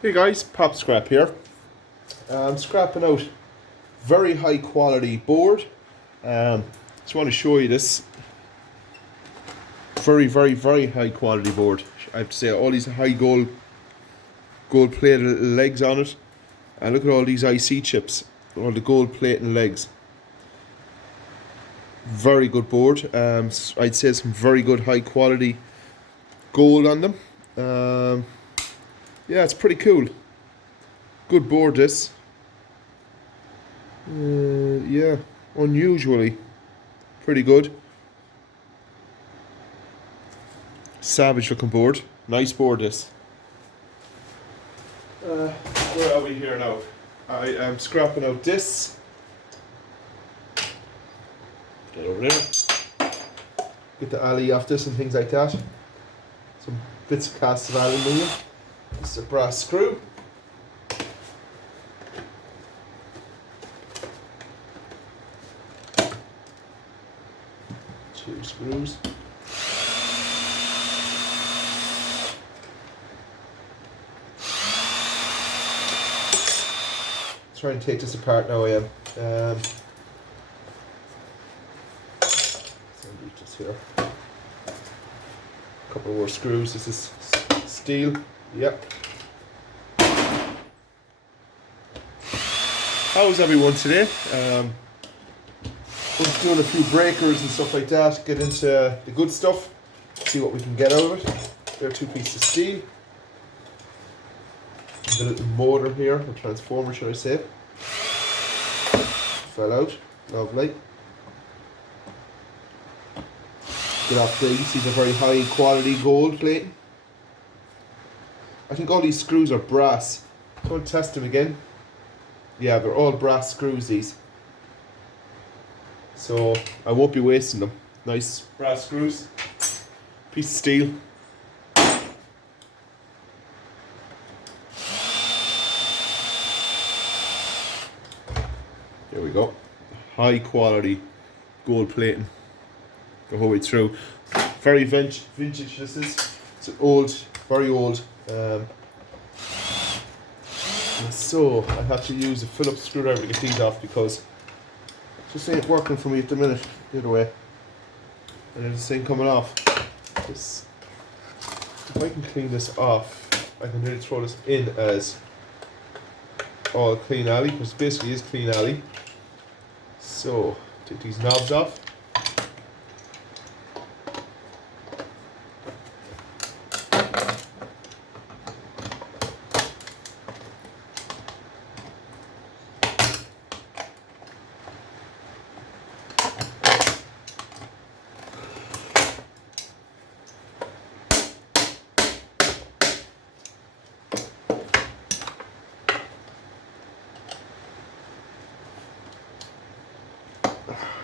Hey guys, Pop Scrap here. I'm scrapping out very high quality board. Just want to show you this very high quality board. I have to say, all these high gold plated legs on it, and look at all these IC chips, all the gold plate and legs. Very good board. I'd say some very good high quality gold on them. Yeah, it's pretty cool. Good board this. Yeah, unusually pretty good. Savage looking board. Nice board this. Where are we here now? I am scrapping out this. Get over there. Get the alley off this and things like that. Some bits of cast of aluminium. This is a brass screw. Two screws. Try and take this apart now. I am. So just here. A couple more screws. This is steel. Yep. How's everyone today? We're just doing a few breakers and stuff like that. Get into the good stuff. See what we can get out of it. There are two pieces of steel. The little motor here, or transformer should I say. Fell out. Lovely. Get off these. These are very high quality gold plating. I think all these screws are brass. Go and test them again. Yeah, they're all brass screws, these. So I won't be wasting them. Nice brass screws. Piece of steel. There we go. High quality gold plating the whole way through. Very vintage this is. It's old, very old. So I have to use a Phillips screwdriver to get these off because it just ain't working for me at the minute. The other way. And there's this thing coming off. If I can clean this off, I can really throw this in as all clean alley, because it basically is clean alley. So take these knobs off.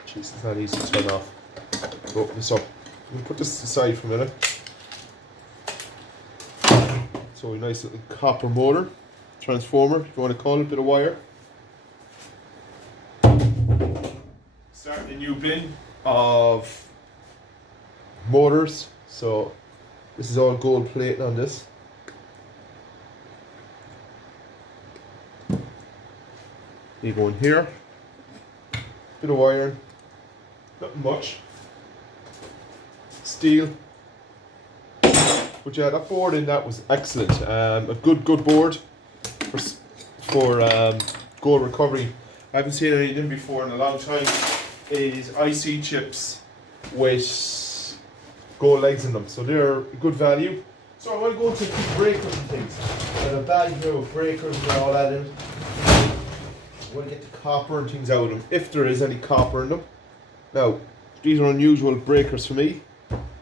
Jeez, it's not easy to turn off. Open this up. We'll put this aside for a minute. So a nice little copper motor, transformer, if you want to call it, bit of wire. Starting a new bin of motors. So this is all gold plating on this. You go in here. Bit of wire. Not much. Steel. But yeah, that board in that was excellent. A good board for gold recovery. I haven't seen anything before in a long time. Is IC chips with gold legs in them, so they're good value. So I want to go into breakers and things. I have a bag here with breakers and all that in it. I want to get the copper and things out of them, if there is any copper in them. Now, these are unusual breakers for me.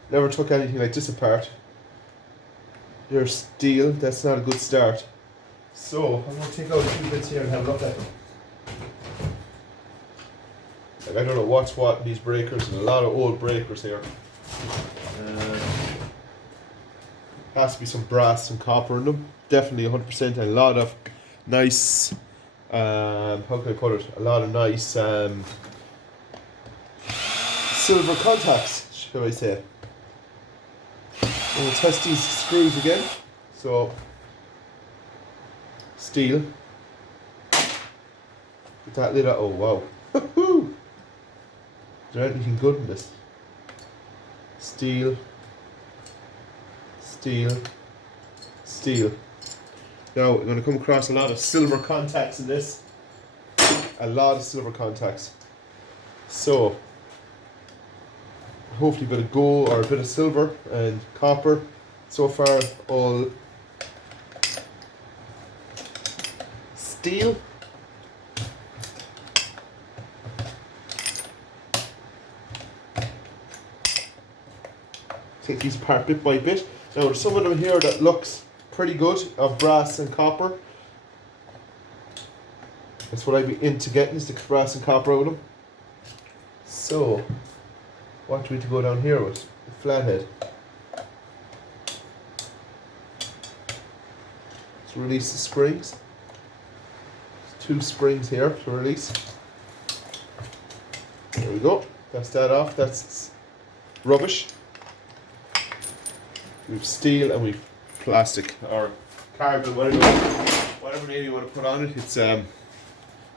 Never took anything like this apart. They're steel, that's not a good start. So, I'm going to take out a few bits here and have a look at them. Like, I don't know what's what in these breakers, and a lot of old breakers here. Has to be some brass and copper in them. Definitely 100%, and a lot of nice, how can I put it? A lot of nice silver contacts, shall I say. I'm going to test these screws again. So Steel. Get that lid out. Oh wow. Is there anything good in this? Steel. Steel. Steel. Now we're going to come across a lot of silver contacts in this. A lot of silver contacts. So hopefully a bit of gold or a bit of silver and copper. So far all steel. Take these apart bit by bit. Now there's some of them here that looks pretty good of brass and copper. That's what I'd be into getting, is the brass and copper out of them. So what do we have to go down here with? The flathead. Let's release the springs. There's 2 springs here to release. There we go. That's that off. That's rubbish. We've steel and we've plastic or carbon, whatever name you want to put on it. It's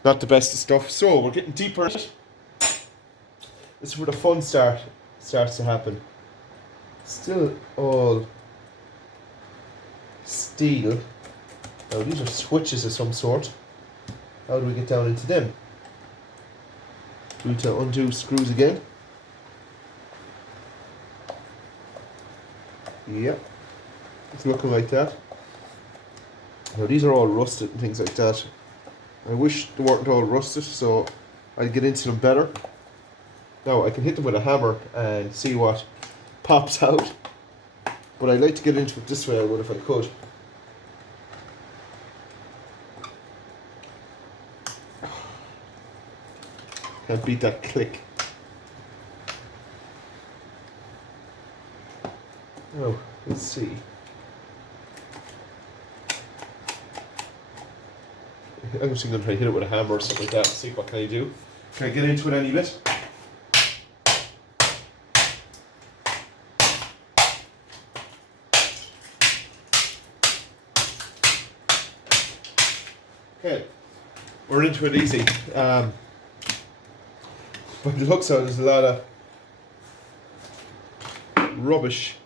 not the best of stuff. So we're getting deeper in it. This is where the fun starts to happen. Still all steel. Now these are switches of some sort. How do we get down into them? Do we need to undo screws again? Yep. It's looking like that. Now these are all rusted and things like that. I wish they weren't all rusted, so I'd get into them better. Now I can hit them with a hammer and see what pops out, but I'd like to get into it this way I would if I could. Can't beat that click. Oh, let's see. I'm just going to try to hit it with a hammer or something like that and see what can I do. Can I get into it any bit? Okay, we're into it easy. But it looks like there's a lot of rubbish.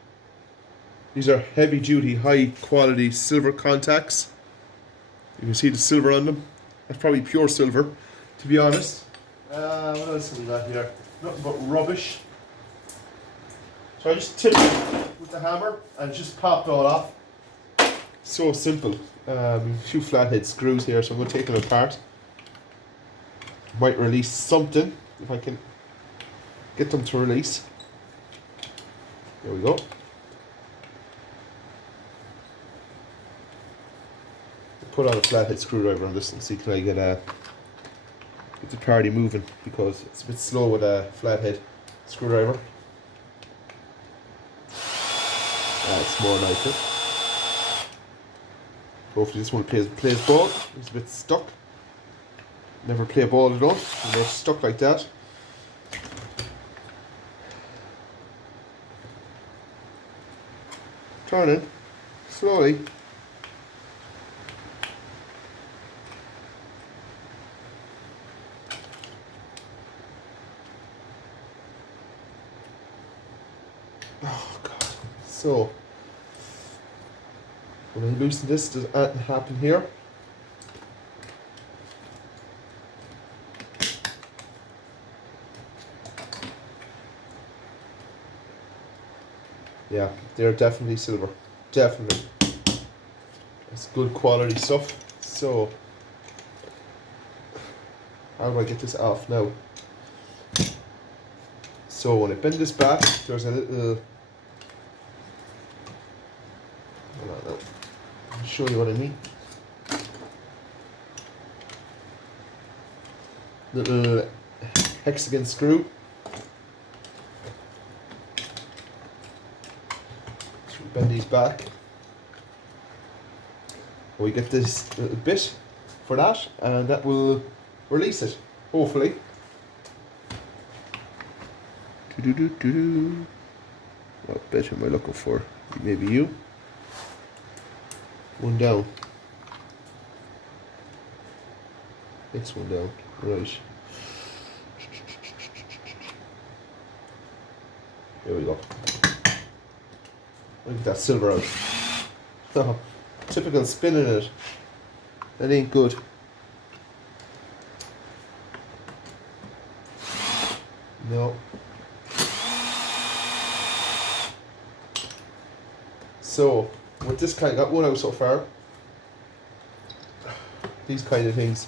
These are heavy duty, high quality silver contacts. You can see the silver on them. That's probably pure silver, to be honest. What else have we got here? Nothing but rubbish. So I just tipped it with the hammer and it just popped all off. So simple. A few flathead screws here, so I'm going to take them apart. Might release something if I can get them to release. There we go. Put on a flathead screwdriver on this and see can I get the party moving, because it's a bit slow with a flathead screwdriver. That's more like it. Hopefully this one plays ball. It's a bit stuck. Never play a ball at all. And they're stuck like that. Turning slowly. Oh God. So when I loosen this, does anything happen here? Yeah, they're definitely silver. Definitely. It's good quality stuff. So how do I get this off now? So when I bend this back, there's a little... Hold on now. I'll show you what I mean. Little hexagon screw. So we bend these back. We get this little bit for that, and that will release it, hopefully. What bit am I looking for? Maybe you. One down. Next one down. Right. There we go. Look at that silver out. Oh, typical spinning it. That ain't good. No. So, with this kind, got one out so far. These kind of things.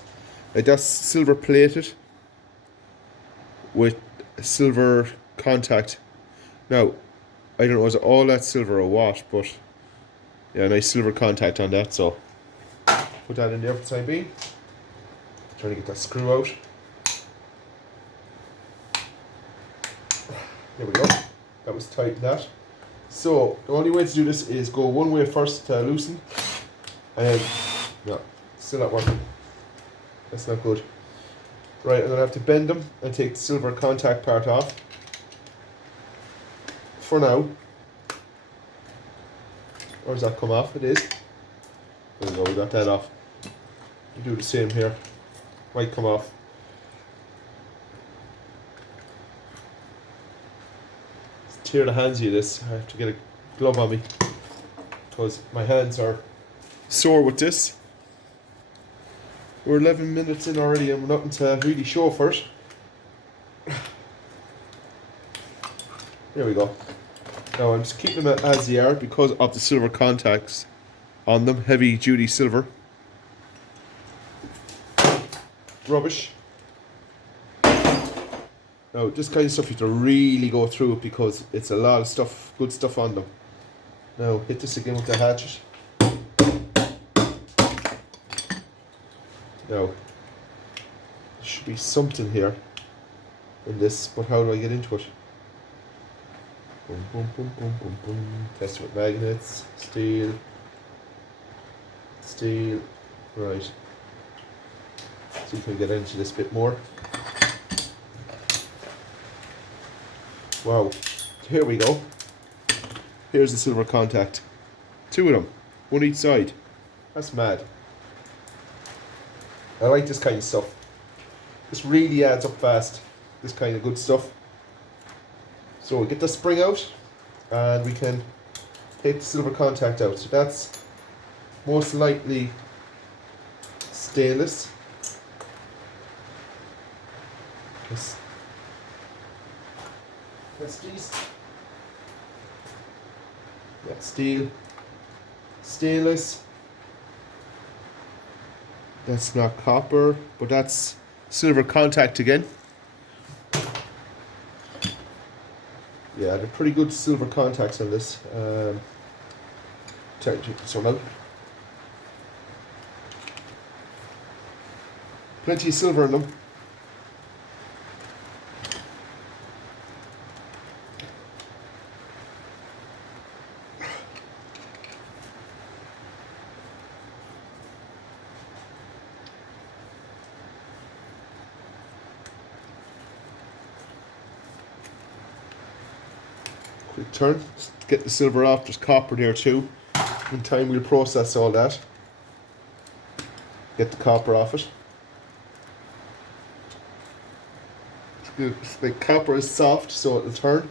Like that's silver plated with silver contact. Now, I don't know, is it all that silver or what, but yeah, nice silver contact on that, so put that in there for the time being. Trying to get that screw out. There we go. That was tight, that. So, the only way to do this is go one way first to loosen, and then, no, still not working. That's not good. Right, I'm going to have to bend them and take the silver contact part off. For now. Or does that come off? It is. There we go, we got that off. We do the same here. Might come off. Let's tear the hands of this. I have to get a glove on me because my hands are sore with this. We're 11 minutes in already and we're nothing to really show for it. There we go. Now I'm just keeping them as they are because of the silver contacts on them. Heavy duty silver. Rubbish. Now this kind of stuff you have to really go through it because it's a lot of stuff, good stuff on them. Now hit this again with the hatchet. Now, there should be something here in this, but how do I get into it? Boom, boom, boom, boom, boom, boom. Test it with magnets, steel, right. See if I can get into this bit more. Wow, here we go. Here's the silver contact. Two of them, one each side. That's mad. I like this kind of stuff. This really adds up fast. This kind of good stuff. So we'll get the spring out and we can take the silver contact out. So that's most likely stainless. That's these. Yeah, steel. Stainless. That's not copper, but that's silver contact again. Yeah, they're pretty good silver contacts on this. Try to take this one out. Plenty of silver in them. Quick turn, get the silver off, there's copper there too. In time we'll process all that. Get the copper off it. It's good. The copper is soft so it'll turn.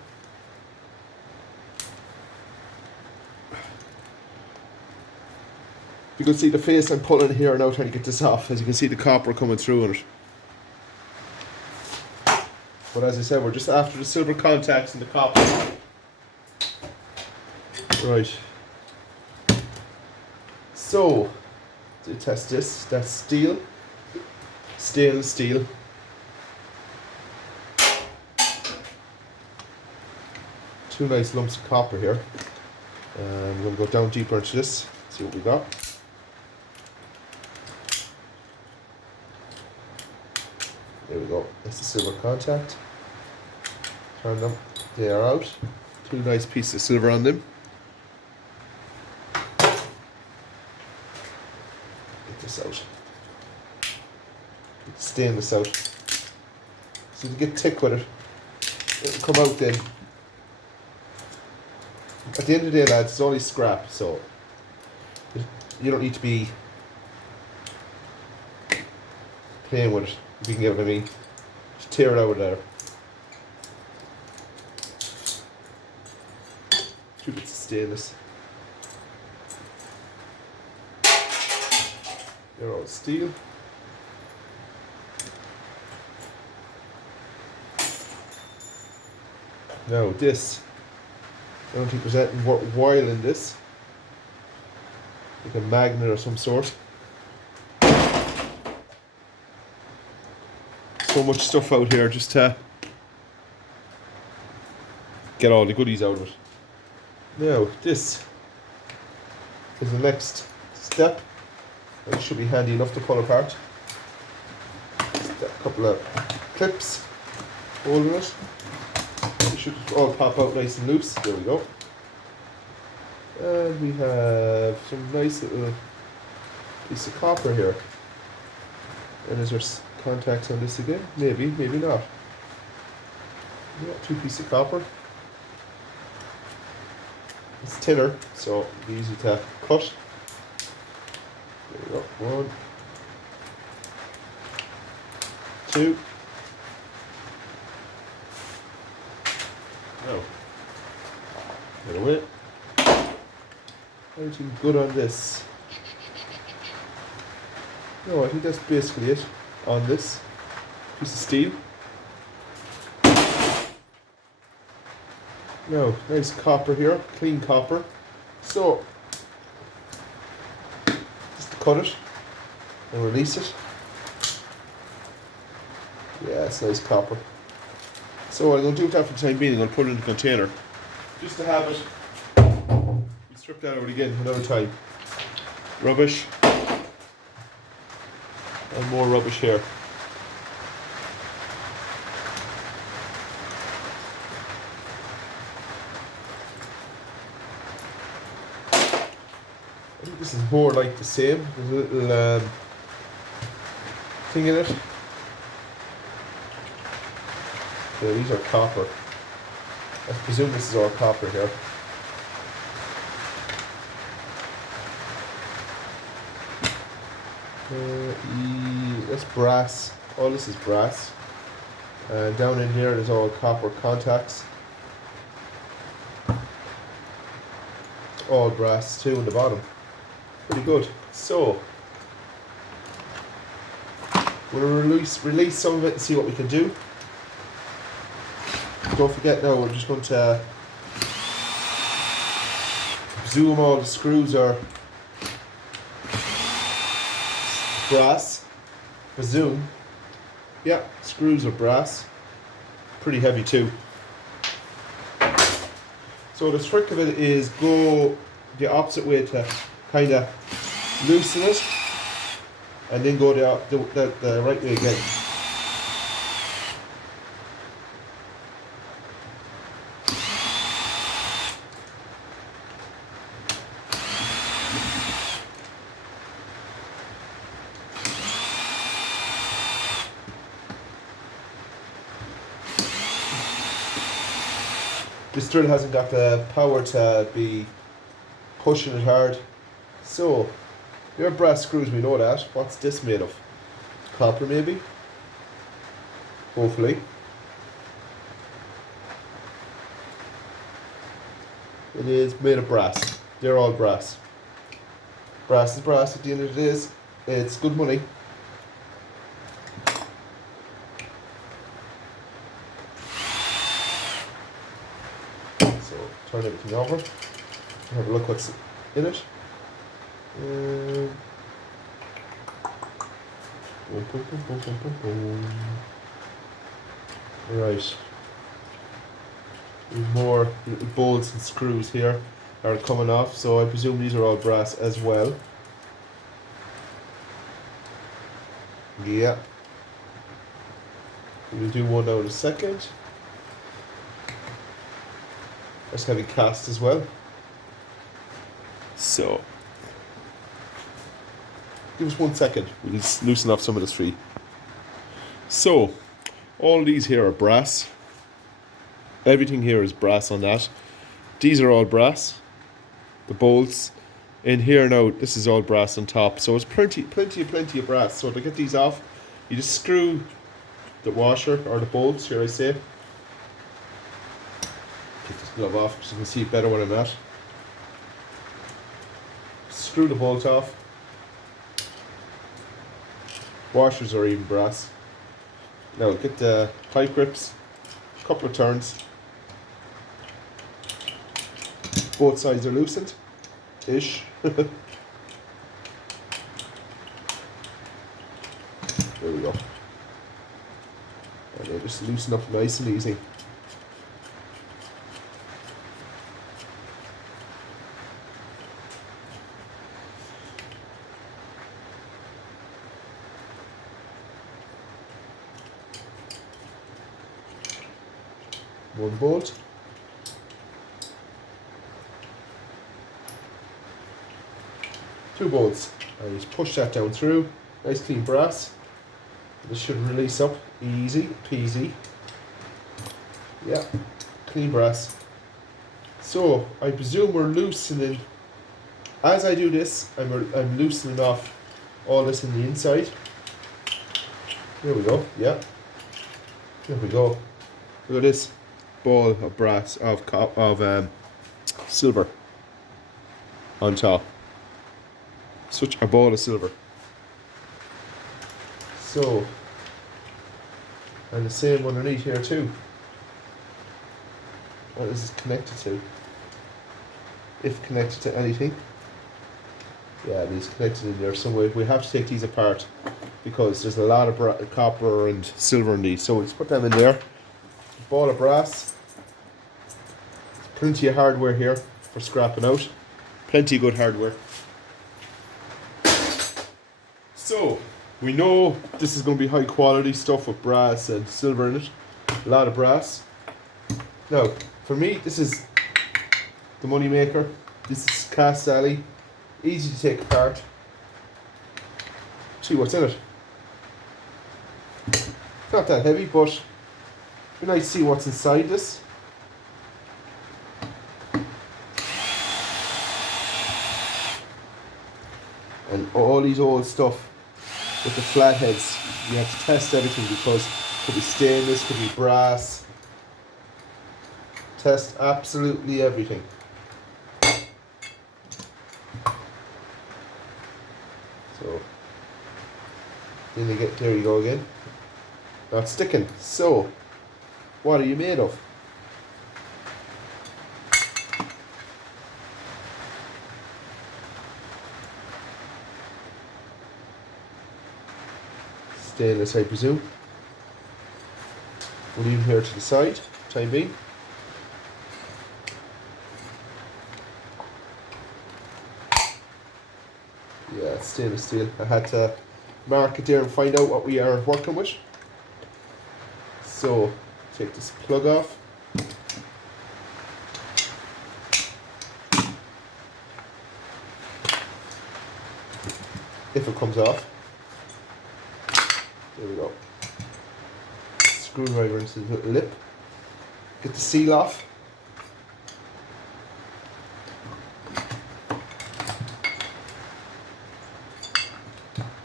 You can see the face I'm pulling here now trying to get this off, as you can see the copper coming through in it. But as I said, we're just after the silver contacts and the copper. Right. So, to test this, that's steel, stainless steel. Two nice lumps of copper here. And we're going to go down deeper into this, see what we got. There we go, that's the silver contact. Turn them, they are out. Two nice pieces of silver on them. Out. Get the stainless out. So to get thick with it, it'll come out then. At the end of the day, lads, it's only scrap, so you don't need to be playing with it, if you can get what I mean. Just tear it out of there. 2 bits of stainless. They're all steel. Now this, I don't think there's anything worthwhile in this. Like a magnet or some sort. So much stuff out here just to get all the goodies out of it. Now this is the next step. It should be handy enough to pull apart. Just a couple of clips holding it. It should all pop out nice and loose. There we go. And we have some nice little piece of copper here. And is there contacts on this again? Maybe, maybe not. Yeah, 2 pieces of copper. It's thinner, so it'll be easy to cut. There we go. 1, 2. Now, get away. Everything good on this? No, I think that's basically it on this piece of steel. Now, nice copper here, clean copper. So, just cut it and release it. Yeah, it's nice copper. So what I'm going to do with that for the time being, I'm going to put it in the container. Just to have it. We strip that out again another time. Rubbish. And more rubbish here. I think this is more like the same. There's a little thing in it. Yeah, these are copper. I presume this is all copper here. That's brass. All this is brass. Down in here there's all copper contacts. All brass too in the bottom. Pretty good. So we'll release some of it and see what we can do. Don't forget now, we're just going to zoom all the screws are brass. Presume. Yeah, screws are brass. Pretty heavy too. So the trick of it is go the opposite way to kind of loosen it, and then go the right way again. This drill hasn't got the power to be pushing it hard. So, your brass screws, we know that. What's this made of? Copper maybe? Hopefully. It is made of brass. They're all brass. Brass is brass at the end of the day. It's good money. Turn everything over. Have a look what's in it. Boom, boom, boom, boom, boom, boom, boom. Right. There's more little bolts and screws here are coming off, so I presume these are all brass as well. Yeah. We'll do one now in a second. That's heavy cast as well. So, give us 1 second. We'll loosen up some of this for you. So, all these here are brass. Everything here is brass on that. These are all brass. The bolts. In here now, this is all brass on top. So it's plenty of brass. So to get these off, You just screw the washer, or the bolts, should I say. Take this glove off so you can see it better when I'm at. Screw the bolt off. Washers are even brass. Now get the pipe grips, a couple of turns. Both sides are loosened, ish. There we go. And they just loosen up nice and easy. One bolt. Two bolts. And just push that down through. Nice clean brass. This should release up easy peasy. Yeah, clean brass. So I presume we're loosening. As I do this, I'm loosening off all this in the inside. Here we go. Yeah. Here we go. Look at this ball of brass of silver on top. Such a ball of silver. So, and the same underneath here too. What is this connected to? If connected to anything. Yeah, it is connected in there some way. We have to take these apart because there's a lot of copper and silver in these. So let's put them in there. Ball of brass. Plenty of hardware here for scrapping out. Plenty of good hardware. So, we know this is going to be high quality stuff with brass and silver in it. A lot of brass. Now, for me, this is the money maker. This is cast alley. Easy to take apart. See what's in it. It's not that heavy, but it'd be nice to see what's inside this. And all these old stuff with the flatheads, you have to test everything because it could be stainless, could be brass. Test absolutely everything. So, then you get, there you go again. Not sticking. So, what are you made of? Stainless, I presume. We'll leave here to the side, time being. Yeah, it's stainless steel. I had to mark it there and find out what we are working with. So, take this plug off. If it comes off. There we go. Screwdriver into the little lip. Get the seal off.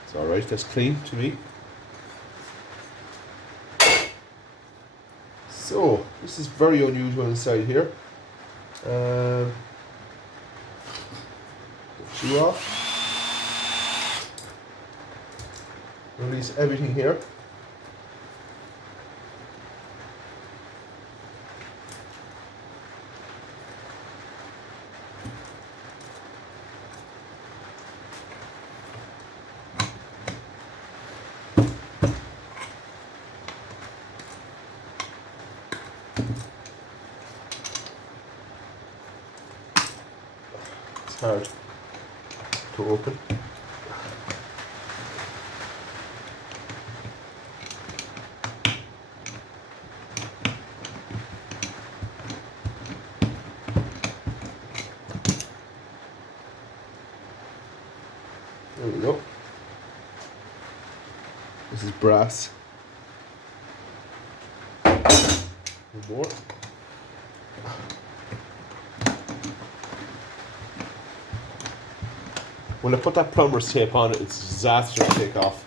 It's alright, that's clean to me. So, this is very unusual inside here. Shoe off. Release everything here. It's hard to open. There we go. This is brass. One more. When I put that plumber's tape on it, it's a disaster to take off.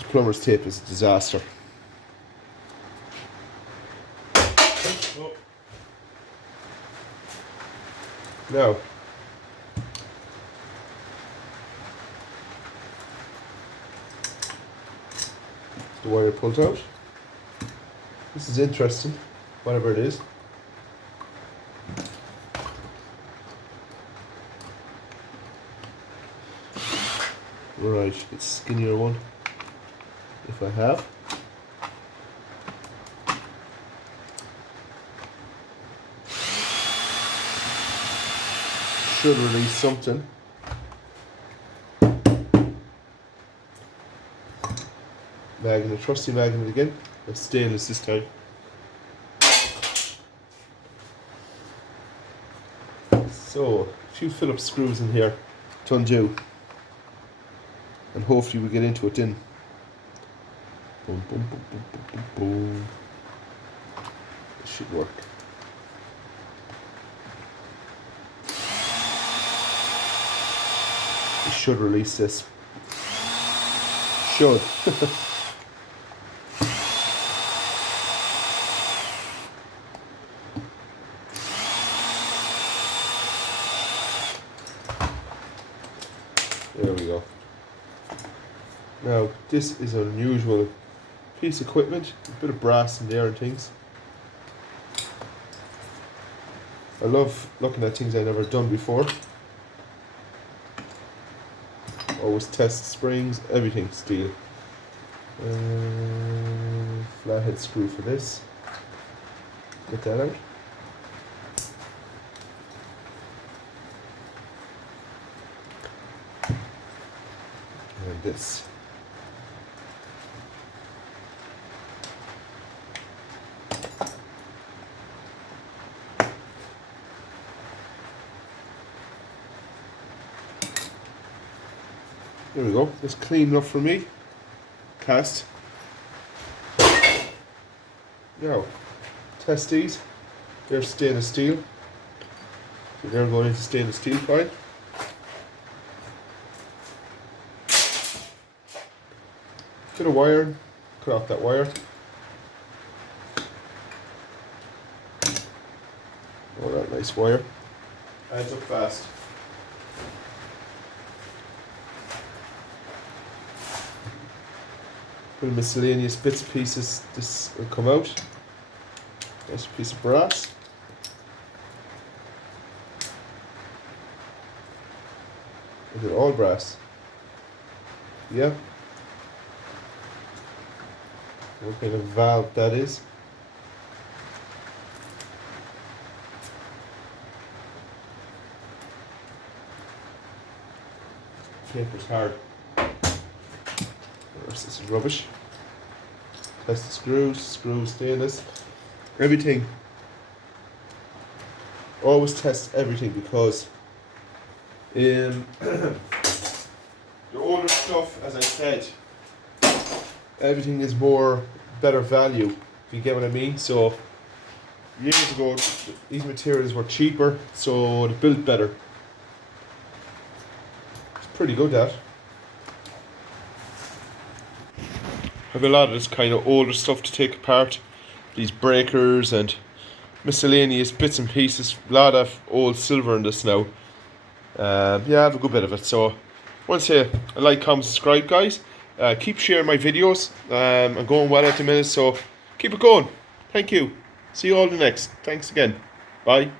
This plumber's tape is a disaster. Oh. Now, the wire pulled out. This is interesting, whatever it is. Right, it's skinnier one, if I have. Should release something. Magnet, trusty magnet again. It's stainless this time. So, a few Phillips screws in here to undo. And hopefully we get into it then. Boom, boom, boom, boom, boom, boom, boom. It should work. We should release this. Should. There we go. Now, this is an unusual piece of equipment, a bit of brass in there and things. I love looking at things I've never done before. Always test springs, everything steel. Flathead screw for this. Get that out. And this. There we go. That's clean enough for me. Cast. Now, test these. They're stainless steel. So they're going into stainless steel coil. Bit of wire. Cut off that wire. Oh, that nice wire. Adds up fast. Bit of miscellaneous bits and pieces. This will come out. Nice piece of brass. Is it all brass? Yeah. What kind of valve that is. Paper's hard. This is rubbish. Test the screws stainless. Everything. Always test everything because the older stuff, as I said, everything is more better value, if you get what I mean. So years ago these materials were cheaper, so they built better. It's pretty good, that. I have a lot of this kind of older stuff to take apart. These breakers and miscellaneous bits and pieces. A lot of old silver in this now. Yeah, I have a good bit of it. So I want to say a like, comment, subscribe, guys. Keep sharing my videos. I'm going well at the minute, so keep it going. Thank you. See you all the next. Thanks again. Bye.